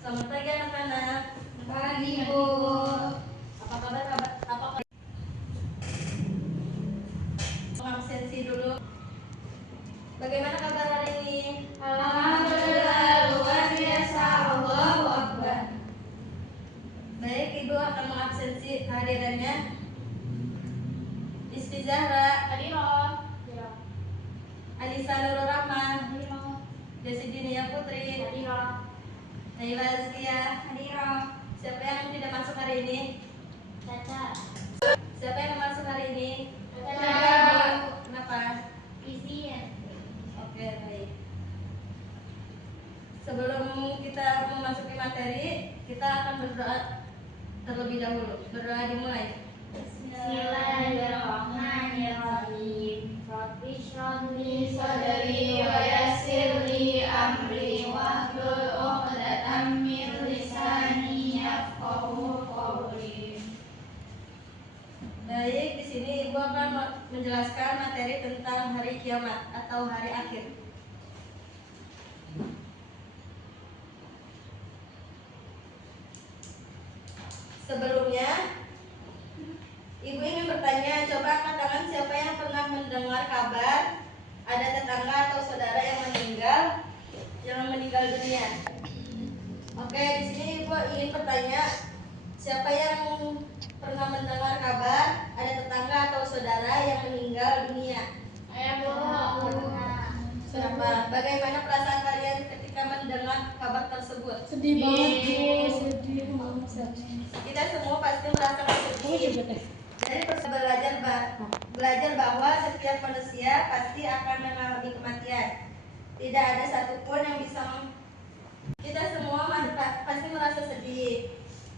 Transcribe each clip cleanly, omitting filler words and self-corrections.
Selamat pagi anak-anak. Pagi, Bu. Apa kabar? Absensi dulu. Bagaimana kabar hari ini? Alhamdulillah, luar biasa. Allahu Akbar. Baik, Ibu akan mengabsensi kehadirannya. Isti Zahra, Hadiroh. Anissa Nurul Rahman, Hadiroh. Desi Dinia Putri, Hadiroh. Naila Azkia. Hadiroh. Siapa yang tidak masuk hari ini? Caca. Siapa yang masuk hari ini? Caca. Kenapa? Izin. Oke, baik. Sebelum kita memasuki materi, kita akan berdoa terlebih dahulu. Berdoa dimulai. Bismillahirrahmanirrahim. Rabbi shrah li sadri wa yassir li amri wahlul 'uqdatam min lisani yafqahu qawli. Baik, di sini Ibu akan menjelaskan materi tentang hari kiamat atau hari akhir. Sebelumnya, Ibu ingin bertanya, coba angkat tangan siapa yang pernah mendengar kabar ada tetangga atau saudara yang meninggal dunia. Oke, di sini Ibu ingin bertanya, siapa yang pernah mendengar kabar ada tetangga atau saudara yang meninggal dunia? Saya Bu. Kenapa? Bagaimana perasaan kalian ketika mendengar kabar tersebut? Sedih banget, Bu. Sedih banget. Kita semua pasti merasa sedih. Dari belajar bahwa setiap manusia pasti akan mengalami kematian. Tidak ada satupun yang bisa. Kita semua pasti merasa sedih.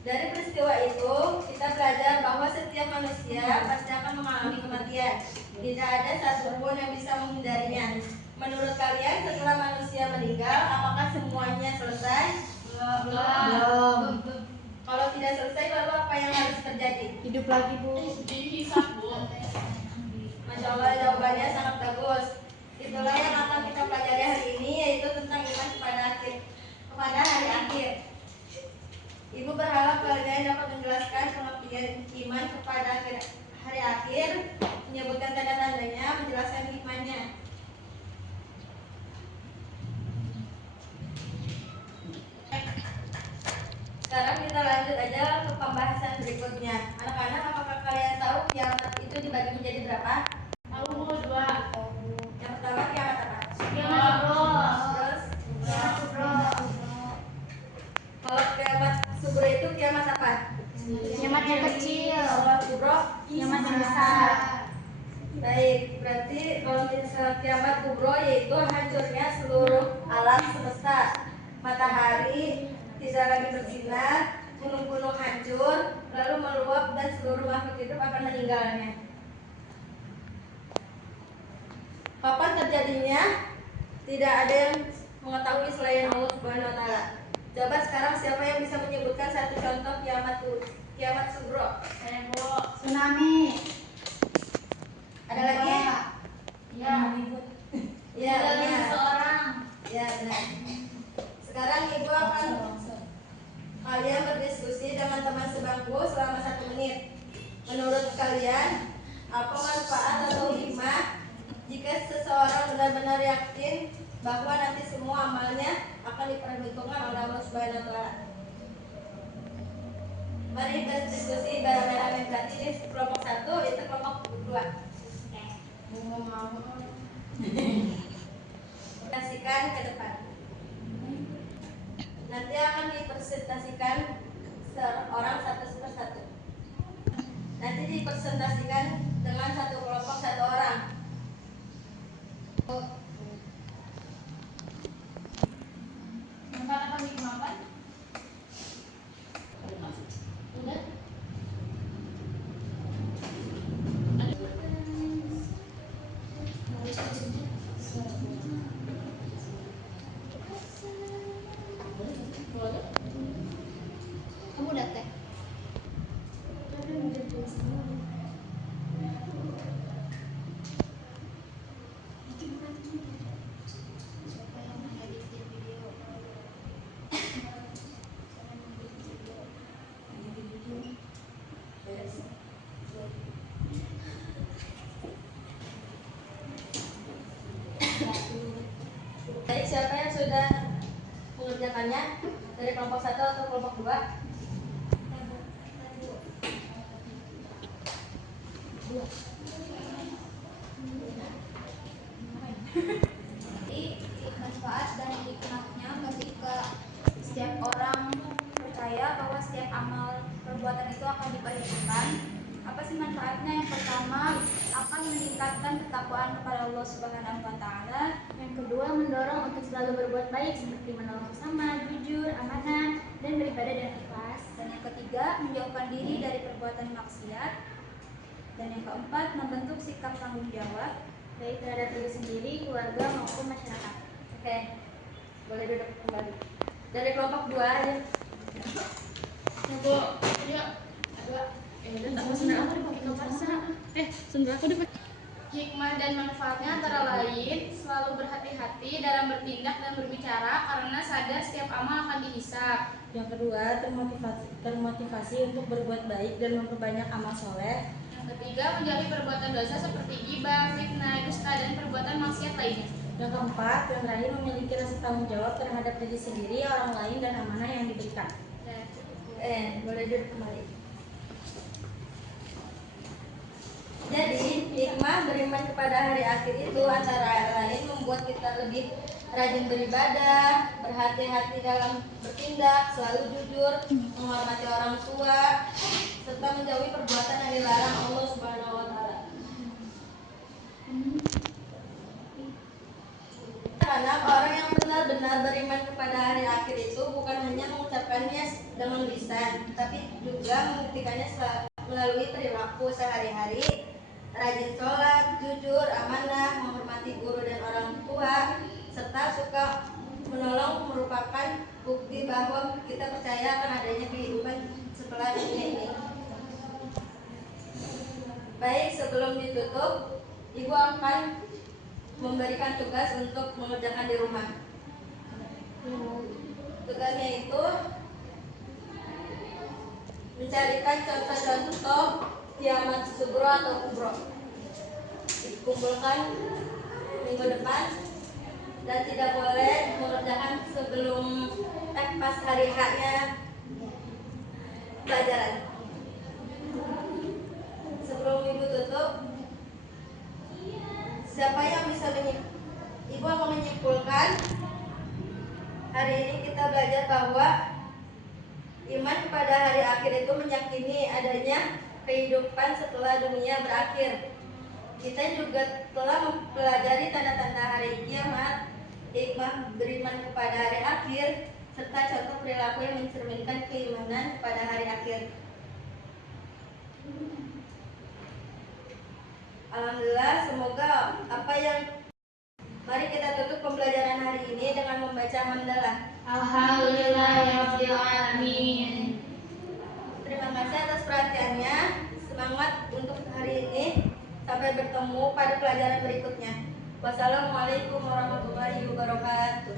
Dari peristiwa itu, kita belajar bahwa setiap manusia pasti akan mengalami kematian. Tidak ada satupun yang bisa menghindarinya. Menurut kalian, setelah manusia meninggal, apakah semuanya selesai? Belum. Kalau tidak selesai, lalu apa yang harus terjadi? Hidup lagi, Bu. Dihisap, Bu. Masya Allah, jawabannya sangat bagus. Itulah yang akan kita pelajari hari ini, yaitu tentang iman kepada hari akhir. Ibu berharap kalian dapat menjelaskan pengertian iman kepada hari akhir, menyebutkan tanda-tandanya, menjelaskan hikmahnya. Sekarang kita lanjut aja ke pembahasan berikutnya. Anak-anak, apakah kalian tahu kiamat itu dibagi menjadi berapa? Tahu, Bu. 2. Yang pertama kiamat apa? Kiamat kubro. Terus Kiamat kubro. kalau kiamat subuh itu kiamat apa? Kiamat yang kecil. Kalau kubro, Kiamat yang besar. baik, berarti kalau misalnya kiamat kubro yaitu hancurnya seluruh alam semesta. Matahari tidak lagi bersinar, gunung-gunung hancur, lalu meluap dan seluruh makhluk hidup akan meninggalnya. Kapan terjadinya? Tidak ada yang mengetahui selain Allah Subhanahu wa taala. Coba sekarang siapa yang bisa menyebutkan satu contoh kiamat sugro? Saya, Bu. Tsunami. Ada lagi? Ya. Ya, Dari benar. seseorang. Ya, benar. Sekarang Ibu akan kalian berdiskusi dengan teman sebangku selama 1 menit. Menurut kalian, apa manfaat atau hikmah jika seseorang benar-benar yakin bahwa nanti semua amalnya akan diperhitungkan oleh Allah Subhanahu wa taala. Mari berdiskusi bareng-bareng berarti di kelompok 1 itu kelompok 2. Presentasikan ke depan. Nanti akan dipresentasikan orang satu persatu. Nanti dipresentasikan dengan satu kelompok 1 orang. Tempat akan digunakan? Udah? Kamu udah teh? Baik, siapa yang sudah mengerjakannya dari kelompok 1 atau kelompok 2? Manfaat dan hikmahnya ketika setiap orang percaya bahwa setiap amal perbuatan itu akan diperhitungkan. Apa sih manfaatnya? Yang pertama, akan meningkatkan ketakwaan kepada Allah Subhanahu wa taala. Yang kedua, mendorong untuk selalu berbuat baik seperti menolong sesama, jujur, amanah, dan beribadah dan ikhlas. Dan yang ketiga, menjauhkan diri dari perbuatan maksiat. Dan yang keempat, membentuk sikap tanggung jawab baik terhadap diri sendiri, keluarga maupun masyarakat. Oke, boleh duduk kembali. Dari kelompok 2 aja. Hikmah dan manfaatnya antara lain selalu berhati-hati dalam bertindak dan berbicara karena sadar setiap amal akan dihisab. Yang kedua, termotivasi untuk berbuat baik dan memperbanyak amal soleh. Yang ketiga, menjauhi perbuatan dosa seperti ghibah, fitnah, dusta, dan perbuatan maksiat lainnya. Yang keempat, yang terakhir memiliki rasa tanggung jawab terhadap diri sendiri, orang lain, dan amanah yang diberikan. Boleh duduk kembali. Jadi, hikmah beriman kepada hari akhir itu antara lain membuat kita lebih rajin beribadah, berhati-hati dalam bertindak, selalu jujur, menghormati orang tua, serta menjauhi perbuatan yang dilarang Allah Subhanahu wa taala. Karena orang yang benar-benar beriman kepada hari akhir itu bukan hanya mengucapkannya dengan lisan, tapi juga membuktikannya melalui perilaku sehari-hari, rajin sholat, jujur, amanah, menghormati guru dan orang tua, serta suka menolong merupakan bukti bahwa kita percaya akan adanya kehidupan setelah dunia ini. Baik, sebelum ditutup, Ibu akan memberikan tugas untuk mengerjakan di rumah. Tugasnya itu mencarikan contoh-contoh kiamat sugro atau kubro, dikumpulkan minggu depan dan tidak boleh mengerjakan sebelum pas hari H-nya pelajaran. Sebelum Ibu tutup, siapa yang bisa Ibu akan menyimpulkan hari ini kita belajar bahwa iman kepada hari akhir itu meyakini adanya kehidupan setelah dunia berakhir. Kita juga telah mempelajari tanda-tanda hari kiamat, hikmah beriman kepada hari akhir, serta contoh perilaku yang mencerminkan keimanan pada hari akhir. Alhamdulillah, semoga apa yang mari kita tutup pembelajaran hari ini dengan membaca hamdalah. Alhamdulillahirrahmanirrahim. Terima kasih atas perhatiannya. Semangat untuk hari ini. Sampai bertemu pada pelajaran berikutnya. Wassalamualaikum warahmatullahi wabarakatuh.